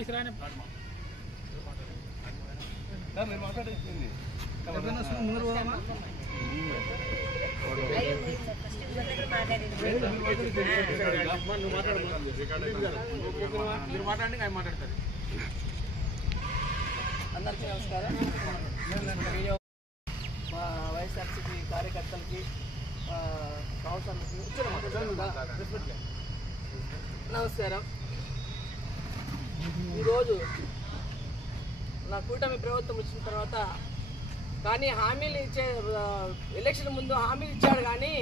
అందరికీ నమస్కారం. మా వైఎస్ఆర్సీపీ కార్యకర్తలకి కౌన్సిలర్కి నమస్కారం. ఈరోజు నా కూటమి ప్రభుత్వం వచ్చిన తర్వాత కానీ హామీలు ఇచ్చే ఎలక్షన్ ముందు హామీలు ఇచ్చాడు, కానీ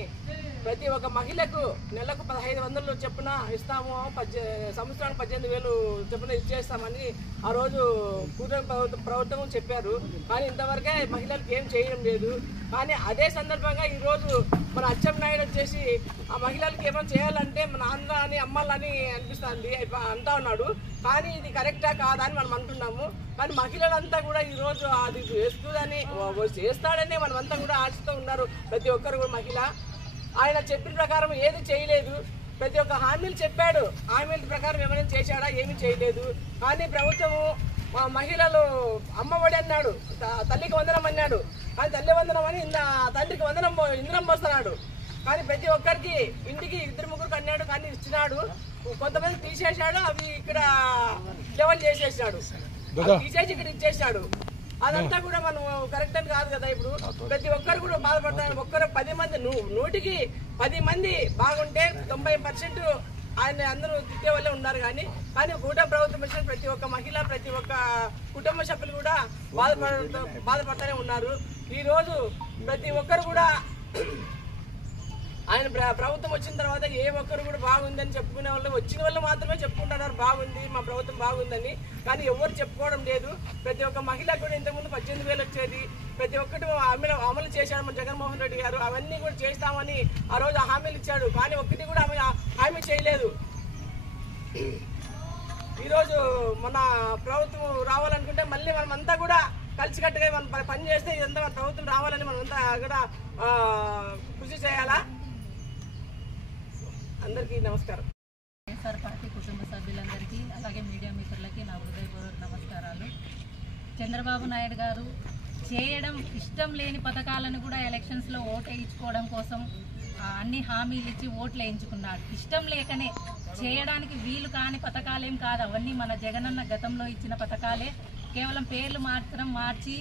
ప్రతి ఒక్క మహిళకు నెలకు 1500 చొప్పున ఇస్తాము, సంవత్సరానికి 18,000 చొప్పున ఇచ్చేస్తామని ఆ రోజు కూటమి ప్రభుత్వం చెప్పారు. కానీ ఇంతవరకే మహిళలకు ఏం చేయడం లేదు. కానీ అదే సందర్భంగా ఈరోజు మన అచ్చెన్నాయుడు వచ్చేసి ఆ మహిళలకు ఏమైనా చేయాలంటే మన ఆంధ్ర అని అమ్మాలని అనిపిస్తుంది అంటా ఉన్నాడు. కానీ ఇది కరెక్టా కాదా అని మనం అంటున్నాము. కానీ మహిళలంతా కూడా ఈరోజు అది చేస్తాడని మనమంతా కూడా ఆశతో ఉన్నారు. ప్రతి ఒక్కరు కూడా మహిళ ఆయన చెప్పిన ప్రకారం ఏది చేయలేదు. ప్రతి ఒక్క హామీలు చెప్పాడు, హామీల ప్రకారం ఏమైనా చేశాడా? ఏమీ చేయలేదు. కానీ ప్రభుత్వము మహిళలు అమ్మఒడి అన్నాడు, తల్లికి వందనం అన్నాడు. కానీ తల్లి వందనం అని తండ్రికి వందనం ఇంద్రం పోస్తున్నాడు. కానీ ప్రతి ఒక్కరికి ఇంటికి 2-3 అన్నాడు, కానీ ఇచ్చినాడు. కొంతమంది తీసేశాడు, అవి ఇక్కడ లెవెల్ చేసేసాడు, తీసేసి ఇక్కడ ఇచ్చేసాడు. అదంతా కూడా మనం కరెక్ట్ అని కాదు కదా. ఇప్పుడు ప్రతి ఒక్కరు కూడా బాధపడతారు. 10 మంది 100కి 10 మంది బాగుంటే 90% ఆయన అందరూ తిట్టే వాళ్ళే ఉన్నారు. కానీ కూటమి ప్రభుత్వం వచ్చిన ప్రతి ఒక్క మహిళ, ప్రతి ఒక్క కుటుంబ సభ్యులు కూడా బాధపడుతూనే ఉన్నారు. ఈరోజు ప్రతి ఒక్కరు కూడా ఆయన ప్రభుత్వం వచ్చిన తర్వాత ఏ ఒక్కరు కూడా బాగుందని చెప్పుకునే వాళ్ళు, వచ్చిన వాళ్ళు మాత్రమే చెప్పుకుంటున్నారు బాగుంది, మా ప్రభుత్వం బాగుందని. కానీ ఎవరు చెప్పుకోవడం లేదు. ప్రతి ఒక్క మహిళకు కూడా ఇంతకుముందు 18,000 వచ్చేది. ప్రతి ఒక్కటి అమలు చేశాడు మన జగన్మోహన్ రెడ్డి గారు. అవన్నీ కూడా చేస్తామని ఆ రోజు హామీలు ఇచ్చాడు, కానీ ఒక్కటి కూడా హామీ చేయలేదు. ఈరోజు మన ప్రభుత్వం రావాలనుకుంటే మళ్ళీ మనమంతా కూడా కలిసికట్టుగా మనం పని చేస్తే ఇదంతా మన ప్రభుత్వం రావాలని మనమంతా కూడా కృషి చేయాలా. అందరికీ నమస్కారం. వైఎస్ఆర్ పార్టీ కుటుంబ సభ్యులందరికీ, అలాగే మీడియా మిత్రులకి నా హృదయపూర్వక నమస్కారాలు. చంద్రబాబు నాయుడు గారు చేయడం ఇష్టం లేని పథకాలను కూడా ఎలక్షన్స్లో ఓటు వేయించుకోవడం కోసం అన్ని హామీలు ఇచ్చి ఓట్లు వేయించుకున్నాడు. ఇష్టం లేకనే చేయడానికి వీలు కాని పథకాలేం కాదు, అవన్నీ మన జగనన్న గతంలో ఇచ్చిన పథకాలే. కేవలం పేర్లు మాత్రం మార్చి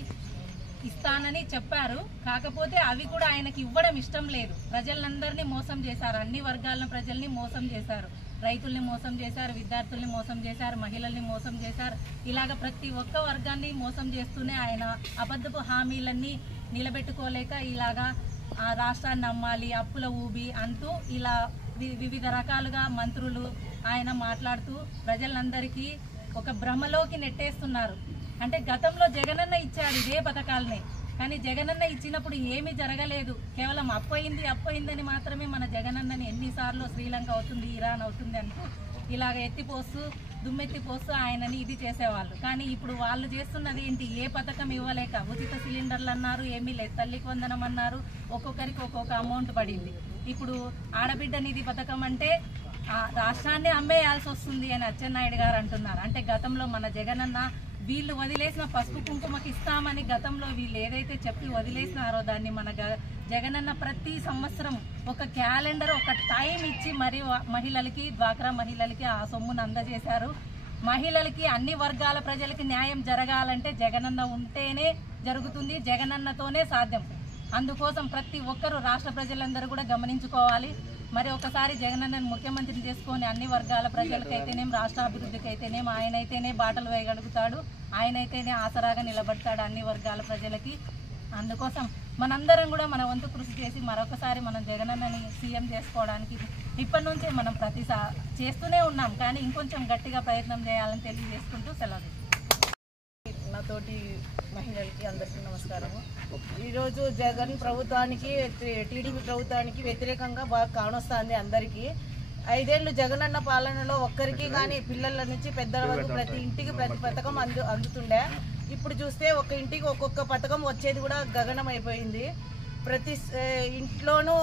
ఇస్తానని చెప్పారు. కాకపోతే అవి కూడా ఆయనకి ఇవ్వడం ఇష్టం లేదు. ప్రజలందరినీ మోసం చేశారు, అన్ని వర్గాల ప్రజల్ని మోసం చేశారు. రైతుల్ని మోసం చేశారు, విద్యార్థుల్ని మోసం చేశారు, మహిళల్ని మోసం చేశారు. ఇలాగ ప్రతి ఒక్క వర్గాన్ని మోసం చేస్తూనే ఆయన అబద్ధపు హామీలన్నీ నిలబెట్టుకోలేక ఇలాగా రాష్ట్రాన్ని అమ్మాలి, అప్పుల ఊబి అంటూ ఇలా వివిధ రకాలుగా మంత్రులు ఆయన మాట్లాడుతూ ప్రజలందరికీ ఒక భ్రమలోకి నెట్టేస్తున్నారు. అంటే గతంలో జగనన్న ఇచ్చాడు ఇదే పథకాలనే, కానీ జగనన్న ఇచ్చినప్పుడు ఏమీ జరగలేదు. కేవలం అప్పయిందని మాత్రమే మన జగనన్నని ఎన్నిసార్లు శ్రీలంక అవుతుంది, ఇరాన్ అవుతుంది అంటూ ఇలాగ ఎత్తిపోస్తూ దుమ్మెత్తిపోస్తూ ఆయనని ఇది చేసేవాళ్ళు. కానీ ఇప్పుడు వాళ్ళు చేస్తున్నది ఏంటి? ఏ పథకం ఇవ్వలేక ఉచిత సిలిండర్లు అన్నారు, ఏమీ లేదు. తల్లికి వందనం అన్నారు, ఒక్కొక్కరికి ఒక్కొక్క అమౌంట్ పడింది. ఇప్పుడు ఆడబిడ్డ నిధి పథకం అంటే రాష్ట్రాన్ని అమ్మేయాల్సి వస్తుంది అని అచ్చెన్నాయుడు గారు అంటున్నారు. అంటే గతంలో మన జగనన్న వీళ్ళు వదిలేసిన పసుపు కుంకుమకి ఇస్తామని గతంలో వీళ్ళు ఏదైతే చెప్పి వదిలేసినారో దాన్ని మన జగనన్న ప్రతి సంవత్సరం ఒక క్యాలెండర్, ఒక టైం ఇచ్చి మరి మహిళలకి, డ్వాక్రా మహిళలకి ఆ సొమ్మును అందజేశారు. మహిళలకి, అన్ని వర్గాల ప్రజలకి న్యాయం జరగాలంటే జగనన్న ఉంటేనే జరుగుతుంది, జగనన్నతోనే సాధ్యం. అందుకోసం ప్రతి ఒక్కరూ రాష్ట్ర ప్రజలందరూ కూడా గమనించుకోవాలి. మరి ఒకసారి జగనన్నను ముఖ్యమంత్రిని చేసుకొని అన్ని వర్గాల ప్రజలకైతేనేం, రాష్ట్ర అభివృద్ధికి అయితేనేం ఆయనైతేనే బాటలు వేయగలుగుతాడు, ఆయనైతేనే ఆసరాగా నిలబడతాడు అన్ని వర్గాల ప్రజలకి. అందుకోసం మనందరం కూడా మన వంతు కృషి చేసి మరొకసారి మనం జగనన్నని సీఎం చేసుకోవడానికి ఇప్పటి నుంచే మనం చేస్తూనే ఉన్నాం. కానీ ఇంకొంచెం గట్టిగా ప్రయత్నం చేయాలని తెలియజేసుకుంటూ సెలవు. నాతోటి మహిళలకి అందరికీ నమస్కారము. ఈరోజు జగన్ ప్రభుత్వానికి, టీడీపీ ప్రభుత్వానికి వ్యతిరేకంగా బాగా కానొస్తుంది అందరికీ. 5 ఏళ్ళు జగనన్న పాలనలో ఒక్కరికి కానీ పిల్లల నుంచి పెద్దల వరకు ప్రతి ఇంటికి ప్రతి పథకం అందుతుండే. ఇప్పుడు చూస్తే ఒక ఇంటికి ఒక్కొక్క పథకం వచ్చేది కూడా గగనం అయిపోయింది. ప్రతి ఇంట్లోనూ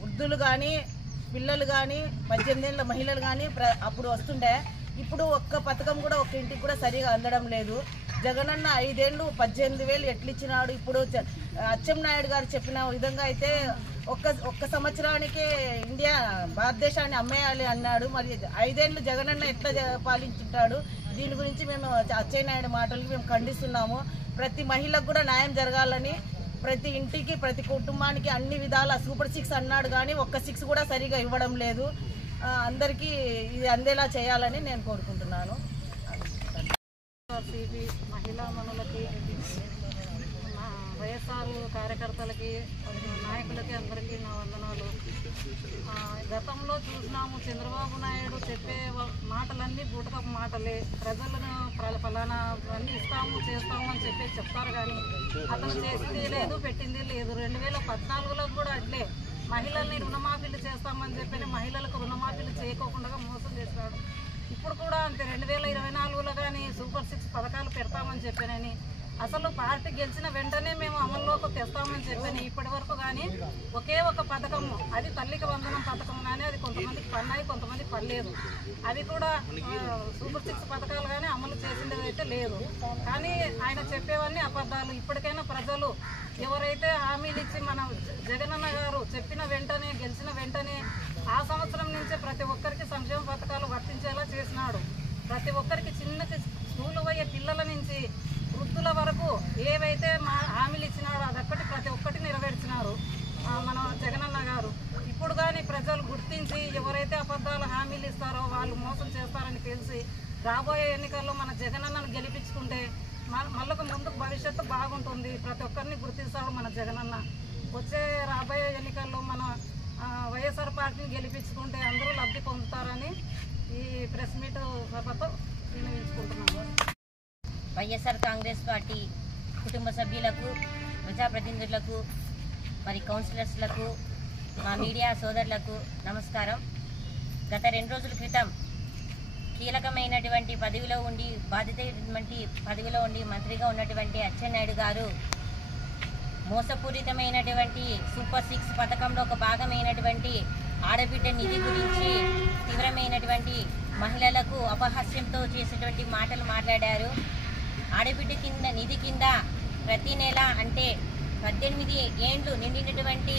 వృద్ధులు కానీ, పిల్లలు కానీ, 18 ఏళ్ళ మహిళలు కానీ అప్పుడు వస్తుండే. ఇప్పుడు ఒక్క పథకం కూడా ఒక్క ఇంటికి కూడా సరిగా అందడం లేదు. జగనన్న 5 ఏళ్ళు 18,000 ఎట్లు ఇచ్చినాడు. ఇప్పుడు అచ్చెన్నాయుడు గారు చెప్పిన విధంగా అయితే ఒక్క సంవత్సరానికే భారతదేశాన్ని అమ్మేయాలి అన్నాడు. మరి 5 ఏళ్ళు జగనన్న ఎట్లా పాలించుంటాడు? దీని గురించి మేము అచ్చెన్నాయుడు మాటలకి మేము ఖండిస్తున్నాము. ప్రతి మహిళకు కూడా న్యాయం జరగాలని, ప్రతి ఇంటికి ప్రతి కుటుంబానికి అన్ని విధాల సూపర్ 6 అన్నాడు కానీ ఒక్క 6 కూడా సరిగా ఇవ్వడం లేదు. అందరికీ ఇది అందేలా చేయాలని నేను కోరుకుంటున్నాను. మహిళా మనులకి, వైఎస్ఆర్ కార్యకర్తలకి, నాయకులకి అందరికీ నా వందనాలు. గతంలో చూసినాము చంద్రబాబు నాయుడు చెప్పే మాటలన్నీ బూటకపు మాటలే. ప్రజలను ఫలానా అన్నీ ఇస్తాము చేస్తాము అని చెప్తారు కానీ అతను చేసింది లేదు, పెట్టింది లేదు. 2014లో కూడా అట్లే మహిళల్ని రుణమాఫీలు చేస్తామని చెప్పి మహిళలకు రుణమాఫీలు చేయకోకుండా మోసం చేశాడు. ఇప్పుడు కూడా అంతే 2024లో కానీ సూపర్ 6 పథకాలు పెడతామని చెప్పానని, అసలు పార్టీ గెలిచిన వెంటనే మేము అమల్లోకి తెస్తామని చెప్పని ఇప్పటి వరకు కానీ ఒకే ఒక పథకము, అది తల్లికి వందనం పథకం కానీ అది కొంతమందికి పన్నాయి, కొంతమందికి పర్లేదు. అది కూడా సూపర్ 6 పథకాలు కానీ అమలు చేసింది అయితే లేదు. కానీ ఆయన చెప్పేవన్నీ అబద్ధాలు. ఇప్పటికైనా ప్రజలు ఎవరైతే హామీలు ఇచ్చి మన జగనన్న గారు చెప్పిన వెంటనే గెలిచిన వెంటనే ఆ సంవత్సరం నుంచే ప్రతి ఒక్కరికి సంక్షేమ పథకాలు వర్తించేలా చేసినాడు. ప్రతి ఒక్కరికి చిన్న స్కూలు పోయే పిల్లల నుంచి వృద్ధుల వరకు ఏవైతే హామీలు ఇచ్చినారో అదొక్కటి ప్రతి ఒక్కటి నెరవేర్చినారు మన జగనన్న గారు. ఇప్పుడు కానీ ప్రజలు గుర్తించి ఎవరైతే అబద్ధాలు హామీలు ఇస్తారో వాళ్ళు మోసం చేస్తారని తెలిసి రాబోయే ఎన్నికల్లో మన జగనన్నను గెలిపించుకుంటే మళ్ళొక ముందుకు భవిష్యత్తు బాగుంటుంది. ప్రతి ఒక్కరిని గుర్తిస్తాడు మన జగనన్న. వచ్చే రాబోయే ఎన్నికల్లో మన వైఎస్ఆర్ పార్టీని గెలిపించుకుంటే అందరూ లబ్ధి పొందుతారని ఈ ప్రెస్ మీట్ సభతో వినియోగించుకుంటున్నాము. వైఎస్ఆర్ కాంగ్రెస్ పార్టీ కుటుంబ సభ్యులకు, ప్రజాప్రతినిధులకు, మరి కౌన్సిలర్స్లకు, మా మీడియా సోదరులకు నమస్కారం. గత 2 రోజుల క్రితం కీలకమైనటువంటి పదవిలో ఉండి పదవిలో ఉండి మంత్రిగా ఉన్నటువంటి అచ్చెన్నాయుడు గారు మోసపూరితమైనటువంటి సూపర్ 6 పథకంలో ఒక భాగమైనటువంటి ఆడబిడ్డ నిధి గురించి తీవ్రమైనటువంటి మహిళలకు అపహాస్యంతో చేసేటువంటి మాటలు మాట్లాడారు. ఆడబిడ్డ నిధి కింద ప్రతి నెల అంటే 18 ఏండ్లు నిండినటువంటి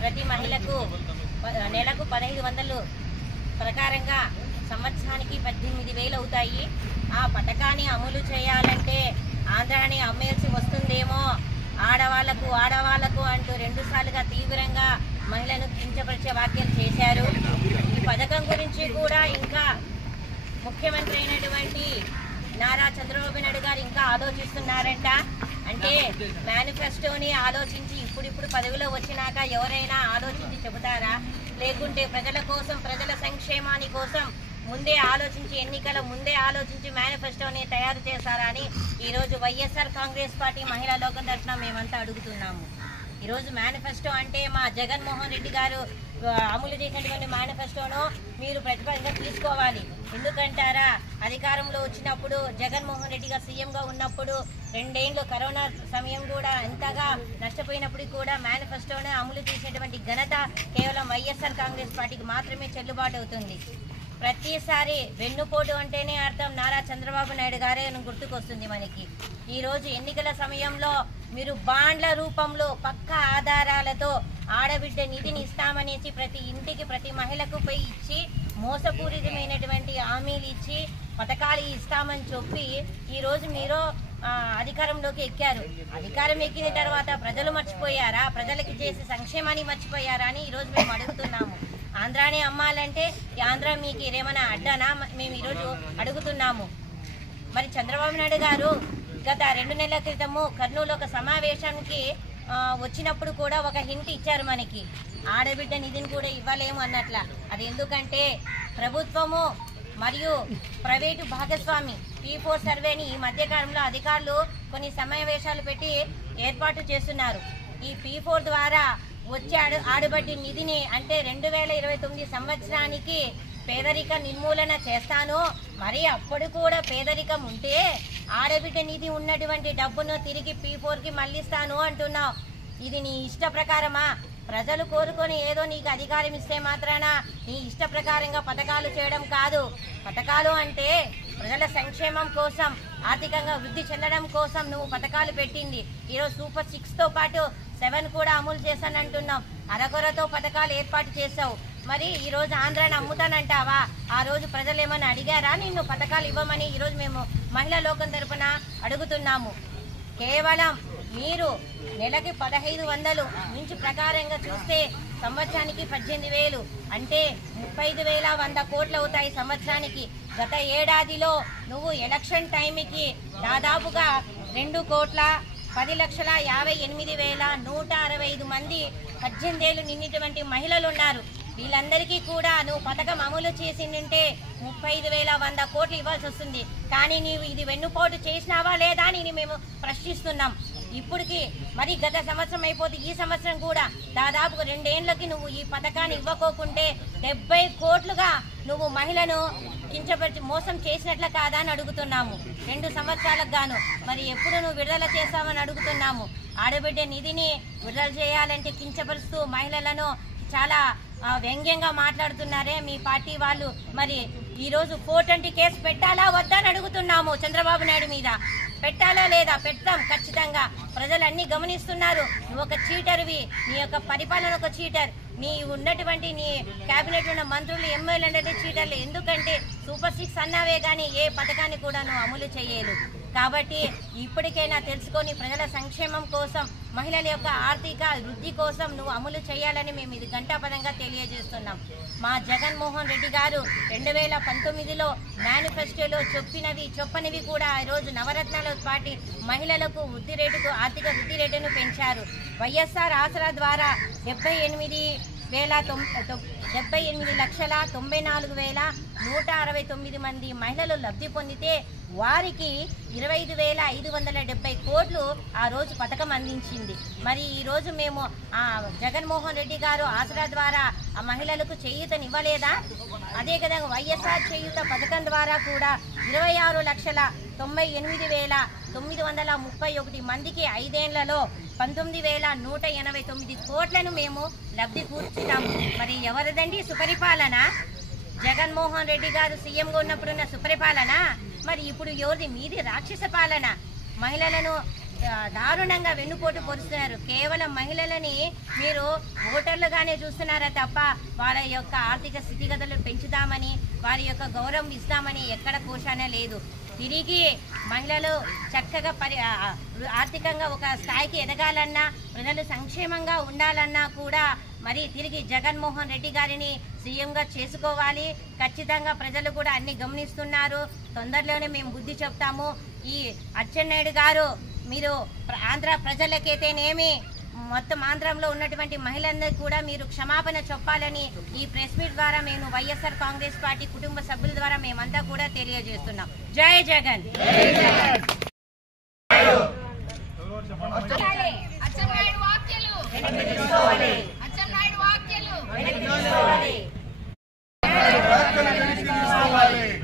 ప్రతి మహిళకు నెలకు 1,500 ప్రకారంగా సంవత్సరానికి 18,000 అవుతాయి. ఆ పథకాన్ని అమలు చేయాలంటే ఆంధ్రాని అమ్మేసి వస్తుందేమో ఆడవాళ్లకు అంటూ 2 సార్లుగా తీవ్రంగా మహిళను కించపరిచే వ్యాఖ్యలు చేశారు. ఈ పథకం గురించి కూడా ఇంకా ముఖ్యమంత్రి అయినటువంటి నారా చంద్రబాబు నాయుడు గారు ఇంకా ఆలోచిస్తున్నారంట. అంటే మేనిఫెస్టోని ఆలోచించి ఇప్పుడు పదవిలో వచ్చినాక ఎవరైనా ఆలోచించి చెబుతారా? లేకుంటే ప్రజల కోసం, ప్రజల సంక్షేమాని కోసం ముందే ఆలోచించి, ఎన్నికల ముందే ఆలోచించి మేనిఫెస్టోని తయారు చేశారా అని ఈరోజు వైఎస్ఆర్ కాంగ్రెస్ పార్టీ మహిళా లోకం తరఫున మేమంతా అడుగుతున్నాము. ఈరోజు మేనిఫెస్టో అంటే మా జగన్మోహన్ రెడ్డి గారు అమలు చేసినటువంటి మేనిఫెస్టోను మీరు ప్రతిపాదనగా తీసుకోవాలి. ఎందుకంటారా, అధికారంలో వచ్చినప్పుడు జగన్మోహన్ రెడ్డి గారు సీఎంగా ఉన్నప్పుడు 2 ఏళ్ళు కరోనా సమయం కూడా ఎంతగా నష్టపోయినప్పటికీ కూడా మేనిఫెస్టోను అమలు చేసేటువంటి ఘనత కేవలం వైఎస్ఆర్ కాంగ్రెస్ పార్టీకి మాత్రమే చెల్లుబాటు అవుతుంది. ప్రతిసారి వెన్నుపోటు అంటేనే అర్థం నారా చంద్రబాబు నాయుడు గారే గుర్తుకొస్తుంది మనకి. ఈరోజు ఎన్నికల సమయంలో మీరు బాండ్ల రూపంలో పక్కా ఆధారాలతో ఆడబిడ్డ నిధిని ఇస్తామనేసి ప్రతి ఇంటికి ప్రతి మహిళకు పోయి ఇచ్చి మోసపూరితమైనటువంటి హామీలు ఇచ్చి పథకాలు ఇస్తామని చెప్పి ఈరోజు మీరు అధికారంలోకి ఎక్కారు. అధికారం ఎక్కిన తర్వాత ప్రజలు మర్చిపోయారా? ప్రజలకి చేసే సంక్షేమాన్ని మర్చిపోయారా అని ఈరోజు మేము అడుగుతున్నాము. ఆంధ్రాని అమ్మాలంటే ఆంధ్ర మీకు ఏమైనా అడ్డానా మేము ఈరోజు అడుగుతున్నాము. మరి చంద్రబాబు నాయుడు గారు గత 2 నెలల క్రితము కర్నూలు ఒక సమావేశానికి వచ్చినప్పుడు కూడా ఒక హింట్ ఇచ్చారు మనకి, ఆడబిడ్డ నిధిని కూడా ఇవ్వలేము అన్నట్ల. అది ఎందుకంటే ప్రభుత్వము మరియు ప్రైవేటు భాగస్వామి P4 సర్వేని ఈ మధ్యకాలంలో అధికారులు కొన్ని సమావేశాలు పెట్టి ఏర్పాటు చేస్తున్నారు. ఈ P4 ద్వారా వచ్చే ఆడబిడ్డ నిధిని అంటే 2029 సంవత్సరానికి పేదరిక నిర్మూలన చేస్తాను, మరి అప్పుడు కూడా పేదరికం ఉంటే ఆడబిడ్డ నిధి ఉన్నటువంటి డబ్బును తిరిగి P4కి మళ్ళిస్తాను అంటున్నావు. ఇది నీ ఇష్ట ప్రకారమా? ప్రజలు కోరుకొని ఏదో నీకు అధికారం ఇస్తే మాత్రాన నీ ఇష్ట ప్రకారంగా పథకాలు చేయడం కాదు. పథకాలు అంటే ప్రజల సంక్షేమం కోసం, ఆర్థికంగా వృద్ధి చెందడం కోసం నువ్వు పథకాలు పెట్టింది. ఈరోజు సూపర్ 6తో పాటు 7 కూడా అమలు చేశానంటున్నాం. అరకొరతో పథకాలు ఏర్పాటు చేసావు. మరి ఈరోజు ఆంధ్రాని అమ్ముతానంటావా? ఆ రోజు ప్రజలు ఏమన్నా అడిగారా నిన్ను పథకాలు ఇవ్వమని? ఈరోజు మేము మహిళా లోకం తరపున అడుగుతున్నాము. కేవలం మీరు నెలకి 1500 నుంచి ప్రకారంగా చూస్తే సంవత్సరానికి 18,000 అంటే 35,100 కోట్లు అవుతాయి సంవత్సరానికి. గత ఏడాదిలో నువ్వు ఎలక్షన్ టైంకి దాదాపుగా 2,10,58,165 మంది 18 ఏళ్ళు నిండినటువంటి మహిళలు ఉన్నారు. వీళ్ళందరికీ కూడా నువ్వు పథకం అమలు చేసిందంటే 35,100 కోట్లు ఇవ్వాల్సి వస్తుంది. కానీ నీవు ఇది వెన్నుపోటు చేసినావా లేదా అని మేము ప్రశ్నిస్తున్నాం. ఇప్పటికి మరి గత సంవత్సరం అయిపోతే ఈ సంవత్సరం కూడా దాదాపు 2 ఏళ్లకి నువ్వు ఈ పథకాన్ని ఇవ్వకోకుంటే 70 కోట్లుగా నువ్వు మహిళను కించపరిచి మోసం చేసినట్ల కాదా అని అడుగుతున్నాము. 2 సంవత్సరాలకు గాను మరి ఎప్పుడు నువ్వు విడుదల చేస్తామని అడుగుతున్నాము. ఆడబిడ్డ నిధిని విడుదల చేయాలంటే కించపరుస్తూ మహిళలను చాలా వ్యంగ్యంగా మాట్లాడుతున్నారే మీ పార్టీ వాళ్ళు. మరి ఈరోజు 420 కేసు పెట్టాలా వద్దా అని అడుగుతున్నాము. చంద్రబాబు నాయుడు మీద పెట్టాలా లేదా? పెడతాం ఖచ్చితంగా. ప్రజలన్నీ గమనిస్తున్నారు. నువ్వు ఒక చీటర్వి, నీ యొక్క పరిపాలన ఒక చీటర్, నీ ఉన్నటువంటి నీ కేబినెట్ ఉన్న మంత్రులు ఎమ్మెల్యేలు అంటే చీటర్లు. ఎందుకంటే సూపర్ 6 అన్నావే కానీ ఏ పథకాన్ని కూడా నువ్వు అమలు చేయలేదు. కాబట్టి ఇప్పటికైనా తెలుసుకొని ప్రజల సంక్షేమం కోసం, మహిళల యొక్క ఆర్థిక వృద్ధి కోసం నువ్వు అమలు చేయాలని మేము ఇది ఘంటాపదంగా తెలియజేస్తున్నాం. మా జగన్మోహన్ రెడ్డి గారు 2019లో మేనిఫెస్టోలో చెప్పనివి కూడా ఈరోజు నవరత్నాల పార్టీ మహిళలకు వృద్ధి రేటుకు ఆర్థిక వృద్ధి రేటును పెంచారు. వైఎస్ఆర్ ఆసరా ద్వారా 78,94,169 మంది మహిళలు లబ్ధి పొందితే వారికి 25,570 కోట్లు ఆ రోజు పథకం అందించింది. మరి ఈరోజు మేము జగన్మోహన్ రెడ్డి గారు ఆసరా ద్వారా ఆ మహిళలకు చేయూతనివ్వలేదా? అదే విధంగా వైఎస్ఆర్ చేయూత పథకం ద్వారా కూడా 26,98,931 మందికి 5 ఏళ్లలో 19,189 కోట్లను మేము లబ్ధి కూర్చున్నాము. మరి ఎవరిదండి సుపరిపాలన? జగన్మోహన్ రెడ్డి గారు సీఎంగా ఉన్నప్పుడున్న సుపరిపాలన. మరి ఇప్పుడు ఎవరిది? మీది రాక్షస పాలన. మహిళలను దారుణంగా వెన్నుపోటు పొరుస్తున్నారు. కేవలం మహిళలని మీరు ఓటర్లుగానే చూస్తున్నారా తప్ప వాళ్ళ యొక్క ఆర్థిక స్థితిగతులు పెంచుదామని, వారి యొక్క గౌరవం ఇస్తామని ఎక్కడ కోశానే లేదు. తిరిగి మహిళలు చక్కగా ఆర్థికంగా ఒక స్థాయికి ఎదగాలన్నా, ప్రజలు సంక్షేమంగా ఉండాలన్నా కూడా మరి తిరిగి జగన్మోహన్ రెడ్డి గారిని సీఎంగా చేసుకోవాలి. ఖచ్చితంగా ప్రజలు కూడా అన్ని గమనిస్తున్నారు. తొందరలోనే మేము బుద్ధి చెప్తాము. ఈ అచ్చెన్నాయుడు గారు మీరు ఆంధ్ర ప్రజలకైతేనేమి మొత్తం ఆంధ్రంలో ఉన్నటువంటి మహిళలందరికీ కూడా మీరు క్షమాపణ చెప్పాలని ఈ ప్రెస్ మీట్ ద్వారా మేము వైఎస్ఆర్ కాంగ్రెస్ పార్టీ కుటుంబ సభ్యుల ద్వారా మేమంతా కూడా తెలియజేస్తున్నాం. జై జగన్.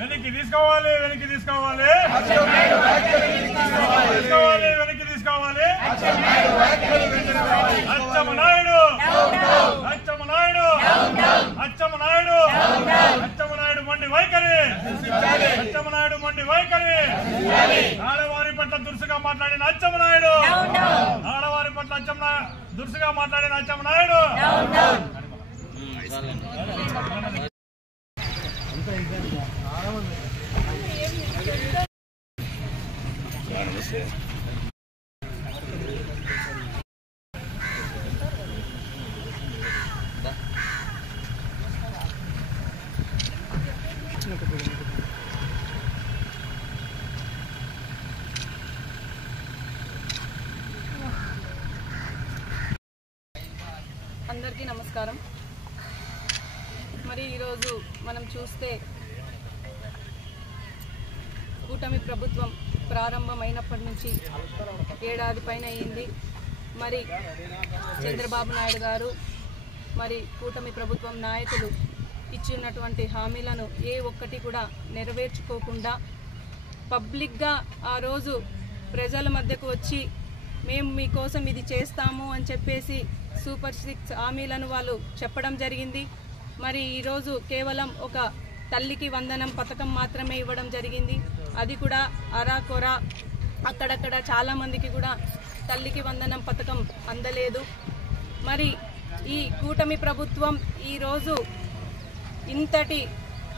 వెనక్కి తీసుకోవాలి, వెనక్కి తీసుకోవాలి, వెనక్కి తీసుకోవాలి. అచ్చెన్నాయుడు, అచ్చెన్నాయుడు, అచ్చెన్నాయుడు, అచ్చెన్నాయుడు మొండి వైఖరి, అచ్చెన్నాయుడు మొండి వైఖరి. ఆడవారి పట్ల దురుసుగా మాట్లాడిన అచ్చెన్నాయుడు, ఆడవారి పట్ల దురుసుగా మాట్లాడిన అచ్చెన్నాయుడు. అందరికీ నమస్కారం. మరి ఈరోజు మనం చూస్తే కూటమి ప్రభుత్వం ప్రారంభమైనప్పటి నుంచి ఏడాది పైన అయింది. మరి చంద్రబాబు నాయుడు గారు మరి కూటమి ప్రభుత్వం నాయకులు ఇచ్చినటువంటి హామీలను ఏ ఒక్కటి కూడా నెరవేర్చుకోకుండా పబ్లిక్గా ఆ రోజు ప్రజల మధ్యకు వచ్చి మేము మీకోసం ఇది చేస్తాము అని చెప్పేసి సూపర్ 6 హామీలను వాళ్ళు చెప్పడం జరిగింది. మరి ఈరోజు కేవలం ఒక తల్లికి వందనం పథకం మాత్రమే ఇవ్వడం జరిగింది. అది కూడా అరాకొరా, అక్కడక్కడ చాలామందికి కూడా తల్లికి వందనం పథకం అందలేదు. మరి ఈ కూటమి ప్రభుత్వం ఈరోజు ఇంతటి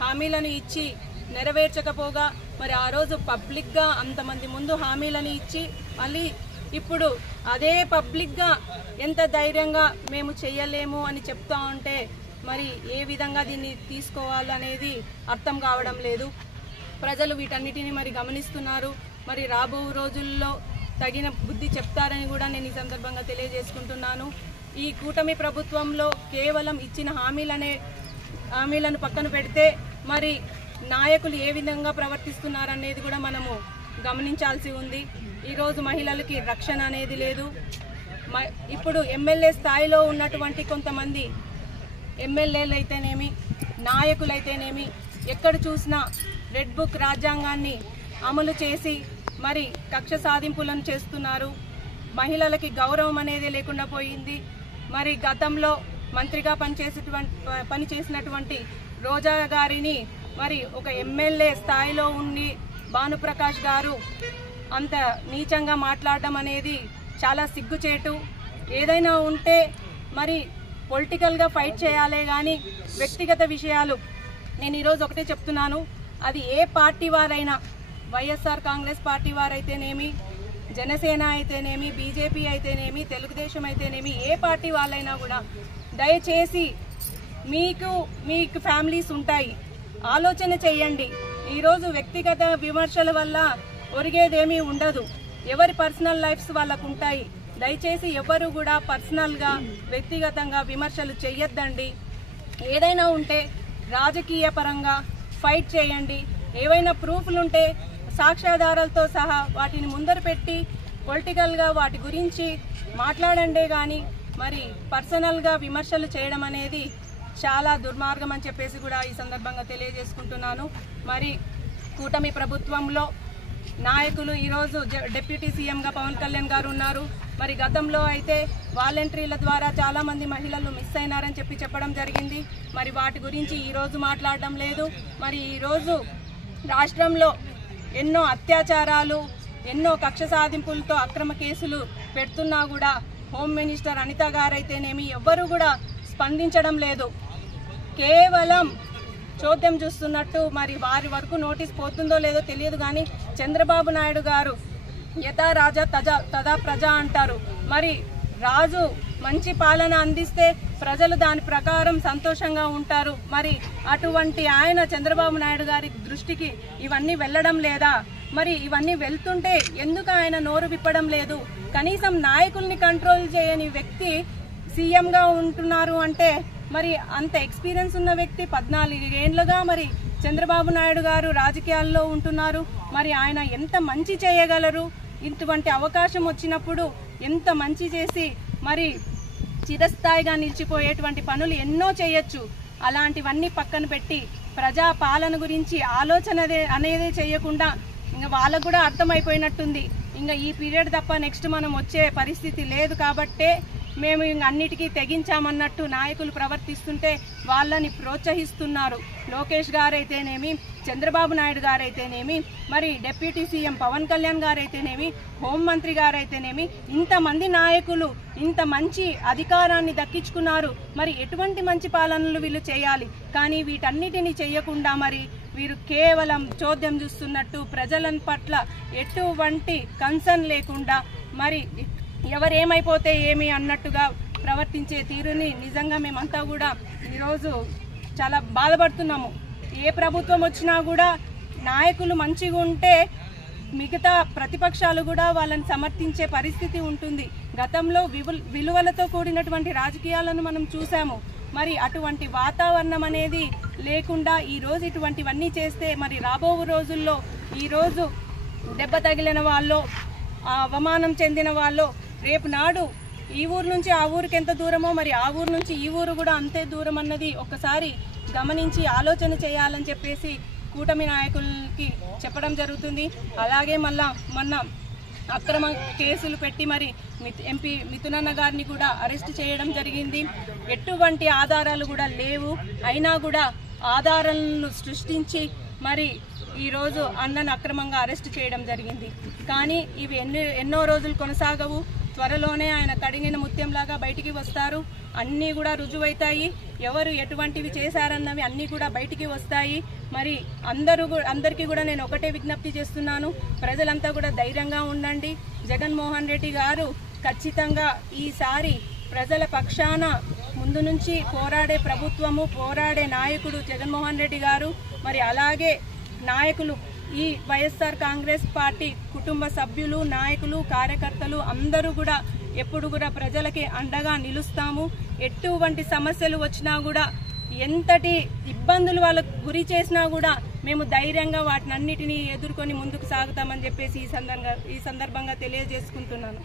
హామీలను ఇచ్చి నెరవేర్చకపోగా మరి ఆ రోజు పబ్లిక్గా అంతమంది ముందు హామీలను ఇచ్చి మళ్ళీ ఇప్పుడు అదే పబ్లిక్గా ఎంత ధైర్యంగా మేము చేయలేము అని చెప్తా ఉంటే మరి ఏ విధంగా దీన్ని తీసుకోవాలనేది అర్థం కావడం లేదు. ప్రజలు వీటన్నిటిని మరి గమనిస్తున్నారు. మరి రాబో రోజుల్లో తగిన బుద్ధి చెప్తారని కూడా నేను ఈ సందర్భంగా తెలియజేసుకుంటున్నాను. ఈ కూటమి ప్రభుత్వంలో కేవలం ఇచ్చిన హామీలను పక్కన పెడితే మరి నాయకులు ఏ విధంగా ప్రవర్తిస్తున్నారనేది కూడా మనము గమనించాల్సి ఉంది. ఈరోజు మహిళలకి రక్షణ అనేది లేదు. ఇప్పుడు ఎమ్మెల్యే స్థాయిలో ఉన్నటువంటి కొంతమంది ఎమ్మెల్యేలు అయితేనేమి, నాయకులైతేనేమి ఎక్కడ చూసినా రెడ్ బుక్ రాజ్యాంగాన్ని అమలు చేసి మరి కక్ష సాధింపులను చేస్తున్నారు. మహిళలకి గౌరవం అనేది లేకుండా పోయింది. మరి గతంలో మంత్రిగా పనిచేసినటువంటి రోజా గారిని మరి ఒక ఎమ్మెల్యే స్థాయిలో ఉండి భానుప్రకాష్ గారు అంత నీచంగా మాట్లాడడం అనేది చాలా సిగ్గుచేటు. ఏదైనా ఉంటే మరి పొలిటికల్గా ఫైట్ చేయాలే కానీ వ్యక్తిగత విషయాలు నేను ఈరోజు ఒకటే చెప్తున్నాను. అది ఏ పార్టీ వారైనా, వైఎస్ఆర్ కాంగ్రెస్ పార్టీ వారైతేనేమి, జనసేన అయితేనేమి, బీజేపీ అయితేనేమి, తెలుగుదేశం అయితేనేమి, ఏ పార్టీ వాళ్ళైనా కూడా దయచేసి మీకు ఫ్యామిలీస్ ఉంటాయి, ఆలోచన చేయండి. ఈరోజు వ్యక్తిగత విమర్శల వల్ల ఒరిగేదేమీ ఉండదు. ఎవరి పర్సనల్ లైఫ్స్ వాళ్ళకు ఉంటాయి. దయచేసి ఎవరు కూడా పర్సనల్గా వ్యక్తిగతంగా విమర్శలు చెయ్యొద్దండి. ఏదైనా ఉంటే రాజకీయ పరంగా ఫైట్ చేయండి. ఏవైనా ప్రూఫ్లుంటే సాక్ష్యాధారాలతో సహా వాటిని ముందర పెట్టి పొలిటికల్గా వాటి గురించి మాట్లాడండి. కానీ మరి పర్సనల్గా విమర్శలు చేయడం అనేది చాలా దుర్మార్గం అని చెప్పేసి కూడా ఈ సందర్భంగా తెలియజేసుకుంటున్నాను. మరి కూటమి ప్రభుత్వంలో నాయకులు ఈరోజు డిప్యూటీ సీఎంగా పవన్ కళ్యాణ్ గారు ఉన్నారు. మరి గతంలో అయితే వాలంటీర్ల ద్వారా చాలామంది మహిళలు మిస్ అయినారని చెప్పడం జరిగింది. మరి వాటి గురించి ఈరోజు మాట్లాడడం లేదు. మరి ఈరోజు రాష్ట్రంలో ఎన్నో అత్యాచారాలు, ఎన్నో కక్ష సాధింపులతో అక్రమ కేసులు పెడుతున్నా కూడా హోమ్ మినిస్టర్ అనిత గారైతేనేమి ఎవ్వరూ కూడా స్పందించడం లేదు. కేవలం చోద్యం చూస్తున్నట్టు మరి వారి వరకు నోటీస్ పోతుందో లేదో తెలియదు. కానీ చంద్రబాబు నాయుడు గారు యథా రాజా తదా ప్రజ అంటారు. మరి రాజు మంచి పాలన అందిస్తే ప్రజలు దాని ప్రకారం సంతోషంగా ఉంటారు. మరి అటువంటి ఆయన చంద్రబాబు నాయుడు గారి దృష్టికి ఇవన్నీ వెళ్ళడం లేదా? మరి ఇవన్నీ వెళ్తుంటే ఎందుకు ఆయన నోరు విప్పడం లేదు? కనీసం నాయకుల్ని కంట్రోల్ చేయని వ్యక్తి సీఎంగా ఉంటున్నారు అంటే మరి అంత ఎక్స్పీరియన్స్ ఉన్న వ్యక్తి 14 ఏళ్లుగా మరి చంద్రబాబు నాయుడు గారు రాజకీయాల్లో ఉంటున్నారు. మరి ఆయన ఎంత మంచి చేయగలరు? ఇటువంటి అవకాశం వచ్చినప్పుడు ఎంత మంచి చేసి మరి చిరస్థాయిగా నిలిచిపోయేటువంటి పనులు ఎన్నో చేయొచ్చు. అలాంటివన్నీ పక్కన పెట్టి ప్రజా పాలన గురించి ఆలోచన అనేది చేయకుండా ఇంకా వాళ్ళకు కూడా అర్థమైపోయినట్టుంది. ఇంకా ఈ పీరియడ్ తప్ప నెక్స్ట్ మనం వచ్చే పరిస్థితి లేదు కాబట్టే మేము అన్నిటికీ తెగించామన్నట్టు నాయకులు ప్రవర్తిస్తుంటే వాళ్ళని ప్రోత్సహిస్తున్నారు. లోకేష్ గారైతేనేమి, చంద్రబాబు నాయుడు గారైతేనేమి, మరి డిప్యూటీ సీఎం పవన్ కళ్యాణ్ గారైతేనేమి, హోంమంత్రి గారైతేనేమి, ఇంతమంది నాయకులు ఇంత మంచి అధికారాన్ని దక్కించుకున్నారు. మరి ఎటువంటి మంచి పాలనలు వీళ్ళు చేయాలి? కానీ వీటన్నిటిని చేయకుండా మరి వీరు కేవలం చోద్యం చూస్తున్నట్టు ప్రజల పట్ల ఎటువంటి కన్సర్న్ లేకుండా మరి ఎవరేమైపోతే ఏమి అన్నట్టుగా ప్రవర్తించే తీరుని నిజంగా మేమంతా కూడా ఈరోజు చాలా బాధపడుతున్నాము. ఏ ప్రభుత్వం వచ్చినా కూడా నాయకులు మంచిగా ఉంటే మిగతా ప్రతిపక్షాలు కూడా వాళ్ళని సమర్థించే పరిస్థితి ఉంటుంది. గతంలో విలువలతో కూడినటువంటి రాజకీయాలను మనం చూసాము. మరి అటువంటి వాతావరణం అనేది లేకుండా ఈరోజు ఇటువంటివన్నీ చేస్తే మరి రాబో రోజుల్లో ఈరోజు దెబ్బ తగిలిన వాళ్ళు, అవమానం చెందిన వాళ్ళు రేపు నాడు ఈ ఊరు నుంచి ఆ ఊరికి ఎంత దూరమో మరి ఆ ఊరు నుంచి ఈ ఊరు కూడా అంతే దూరం అన్నది ఒక్కసారి గమనించి ఆలోచన చేయాలని చెప్పేసి కూటమి నాయకులకి చెప్పడం జరుగుతుంది. అలాగే మొన్న అక్రమ కేసులు పెట్టి మరి ఎంపీ మిథునన్న గారిని కూడా అరెస్ట్ చేయడం జరిగింది. ఎటువంటి ఆధారాలు కూడా లేవు, అయినా కూడా ఆధారాలను సృష్టించి మరి ఈరోజు అన్నను అక్రమంగా అరెస్ట్ చేయడం జరిగింది. కానీ ఇవి ఎన్నో రోజులు కొనసాగవు. త్వరలోనే ఆయన కడిగిన ముత్యంలాగా బయటికి వస్తారు. అన్నీ కూడా రుజువైతాయి. ఎవరు ఎటువంటివి చేశారన్నవి అన్నీ కూడా బయటికి వస్తాయి. మరి అందరికీ కూడా నేను ఒకటే విజ్ఞప్తి చేస్తున్నాను, ప్రజలంతా కూడా ధైర్యంగా ఉండండి. జగన్మోహన్ రెడ్డి గారు ఖచ్చితంగా ఈసారి ప్రజల పక్షాన ముందు నుంచి పోరాడే ప్రభుత్వము, పోరాడే నాయకుడు జగన్మోహన్ రెడ్డి గారు. మరి అలాగే నాయకులు, ఈ వైఎస్ఆర్ కాంగ్రెస్ పార్టీ కుటుంబ సభ్యులు, నాయకులు, కార్యకర్తలు అందరూ కూడా ఎప్పుడు కూడా ప్రజలకి అండగా నిలుస్తాము. ఎటువంటి సమస్యలు వచ్చినా కూడా, ఎంతటి ఇబ్బందులు వాళ్ళకు గురి చేసినా కూడా మేము ధైర్యంగా వాటిని అన్నిటినీ ఎదుర్కొని ముందుకు సాగుతామని చెప్పేసి ఈ సందర్భంగా తెలియజేసుకుంటున్నాను.